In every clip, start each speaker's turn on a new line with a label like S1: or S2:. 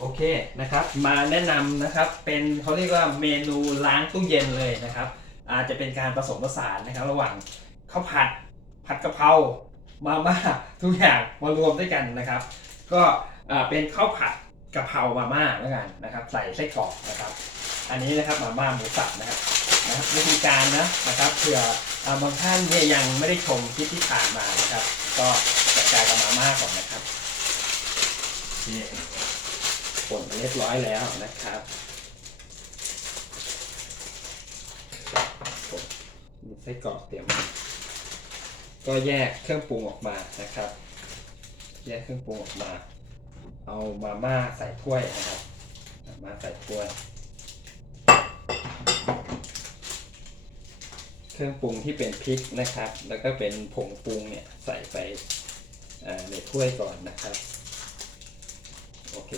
S1: โอเคนะครับ มาแนะนำนะครับเป็นเขาเรียกว่าเมนูล้างตู้เย็นเลยนะครับ อาจจะเป็นการผสมผสานนะครับ ระหว่างข้าวผัดผัดกะเพรามาม่าทุกอย่างมารวมด้วยกันนะครับ ก็เป็นข้าวผัดกะเพรามาม่าแล้วกันนะครับ ใส่ไส้กรอกนะครับ อันนี้นะครับมาม่าหมูสับนะครับนะวิธีการนะนะครับเผื่อบางท่านเนี่ยยังไม่ได้ชมคลิปที่ผ่านมานะครับ ก็จัดการกับมาม่าก่อนนะครับ นี่ผลเรียบร้อยแล้วนะครับมีไส้กรอกเตรียมก็แยกเครื่องปรุงออกมานะครับ แยกเครื่องปรุงออกมา เอามาม่าใส่ถ้วยนะครับมาม่าใส่ถ้วย เครื่องปรุงที่เป็นพริกนะครับ แล้วก็เป็นผงปรุงเนี่ยใส่ไปในถ้วยก่อนนะครับ โอเค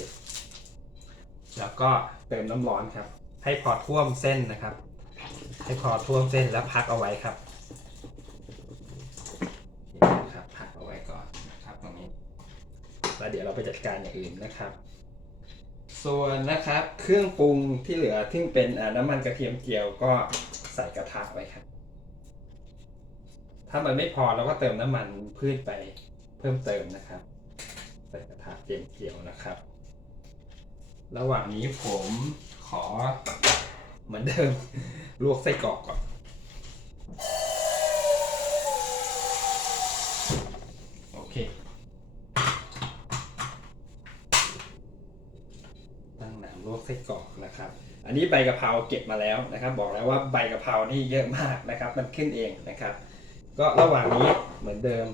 S1: แล้วก็เติมน้ำร้อนครับ ให้พอท่วมเส้นนะครับ ให้พอท่วมเส้นแล้วพักเอาไว้ครับนะครับพักเอาไว้ก่อนนะครับตรงนี้แล้วเดี๋ยวเราไปจัดการอย่างอื่นนะครับ ส่วนนะครับเครื่องปรุงที่เหลือที่เป็นน้ำมันกระเทียมเจียวก็ใส่กระทะไว้ครับ ถ้ามันไม่พอเราก็เติมน้ำมันพืชไปเพิ่มเติมนะครับ ใส่กระทะเจียมเจียวนะครับ ระหว่างนี้ผมขอเหมือนเดิม ลวกไส้กรอกก่อน โอเค ตั้งน้ำลวกไส้กรอกนะครับ อันนี้ใบกะเพราเก็บมาแล้วนะครับ บอกแล้วว่าใบกะเพรานี่เยอะมากนะครับ มันขึ้นเองนะครับ ก็ระหว่างนี้เหมือนเดิม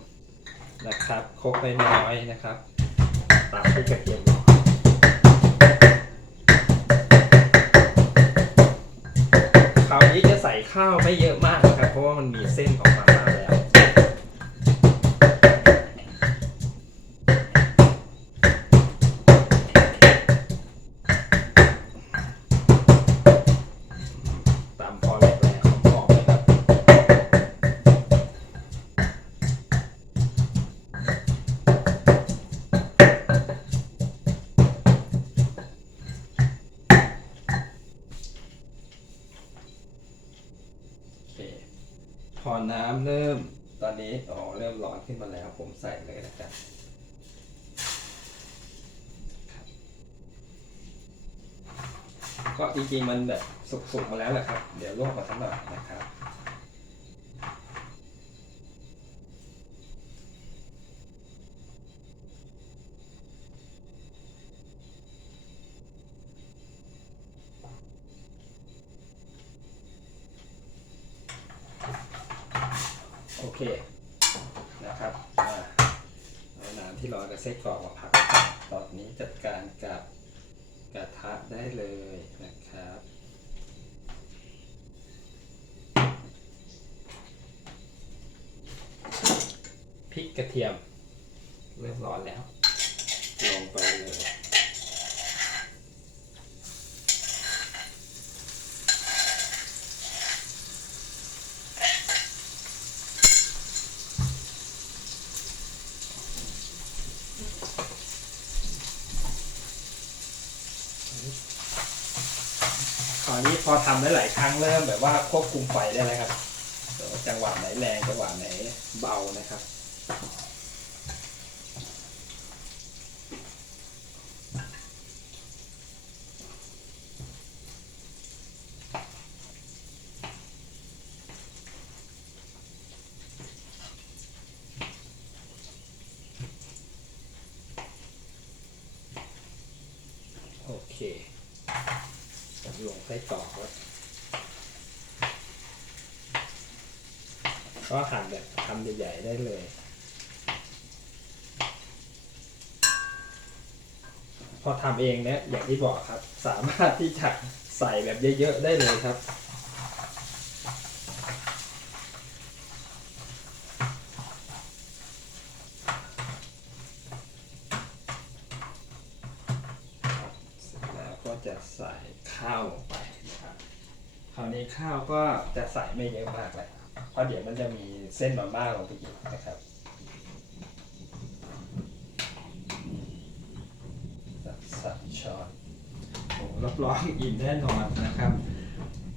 S1: นะครับครกไปน้อยนะครับตามที่กระเทียม ข้าวไม่เยอะม พอน้ำเริ่มตอนนี้อ๋อเริ่มร้อนขึ้นมาแล้ว ผมใส่เลยนะครับก็จริงๆมันแบบสุกๆมาแล้วแหละครับ เดี๋ยวลวกมาสักหน่อยนะครับ เคนะครับอ่าน้ำที่ร้อนกับเส้นกรอกมาพักก่อนตอนนี้จัดการกับกระทะได้เลยนะครับพริกกระเทียมเริ่มร้อนแล้วลงไปเลย คราวนี้พ อทำได้หลายครั้งเริ่มแบบว่าควบคุมไฟได้แล้วครับจังหวะไหนแรงจังหวะไหนเบานะครับ โอเค ผม ลงไส้กรอกแล้วก็หั่นแบบทำใหญ่ๆได้เลยพอทำเองเนี่ยอย่างที่บอกครับ สามารถที่จะใส่แบบเยอะๆได้เลยครับ เสร็จแล้วก็จะใส่ ข้าวลงไปนะครับคราวนี้ข้าวก็จะใส่ไม่เยอะมากเลยเพราะเดี๋ยวมันจะมีเส้นมาม่าลงไปอีกนะครับสักสามช้อนโอ้รองอิ่มแน่นอนนะครับ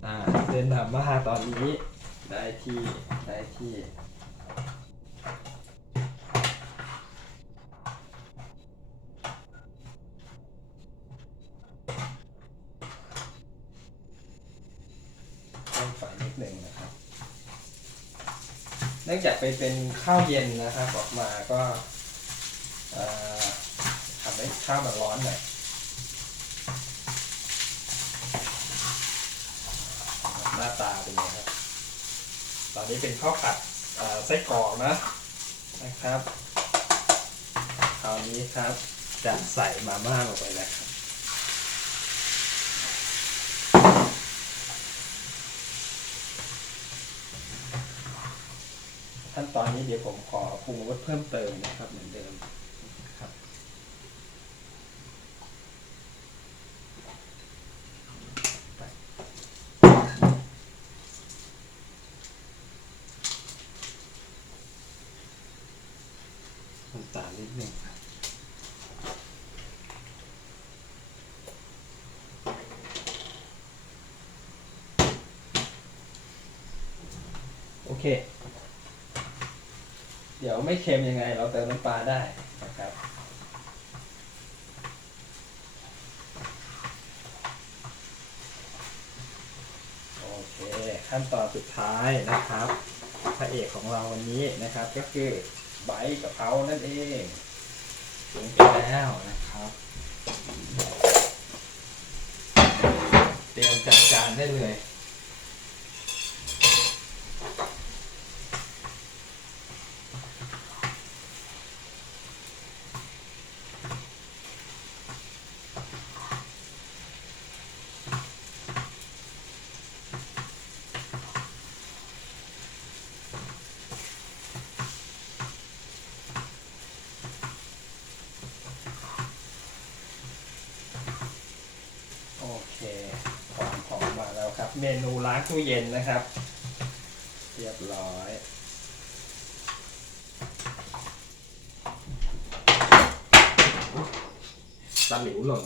S1: อ่าเส้นมาม่าตอนนี้ได้ที่ได้ที่ ต้องไฟนิดหนึ่งนะครับ เนื่องจากไปเป็นข้าวเย็นนะครับ ออกมาก็ทำให้ข้าวมันร้อนหน่อยหน้าตาเป็นไงครับ ตอนนี้เป็นข้าวผัดไส้กรอกนะนะครับ คราวนี้ครับจะใส่มาม่าลงไปนะครับ ขั้นตอนนี้เดี๋ยวผมขอปรุงรสเพิ่มเติมนะครับเหมือนเดิมครับน้ำตาลนิดนึงครับโอเค เดี๋ยวไม่เค็มยังไง เราเติมน้ำปลาได้นะครับ โอเค ขั้นตอนสุดท้ายนะครับพระเอกของเราวันนี้นะครับ ก็คือใบกะเพรานั่นเองปรุงไปแล้วนะครับ เตรียมจัดจานได้เลย โอเคความหอมมาแล้วครับ เมนูล้างตู้เย็นนะครับ เรียบร้อย ตะหลิวหล่น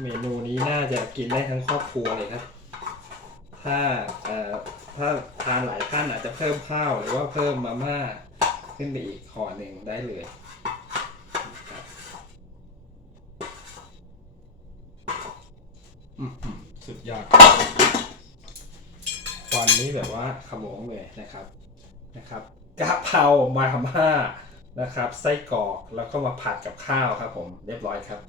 S1: เมนูนี้น่าจะกินได้ทั้งครอบครัวเลยครับ ถ้าเอ่อ ถ้าทานหลายท่านอาจจะเพิ่มข้าวหรือว่าเพิ่มมาม่าขึ้นไปอีกห่อหนึ่งได้เลยอื้อหือสุดยอดควันนี้แบบว่าขโมงเลยนะครับนะครับกะเพรามาม่านะครับ ไส้กรอกแล้วก็มาผัดกับข้าวครับผมเรียบร้อยครับ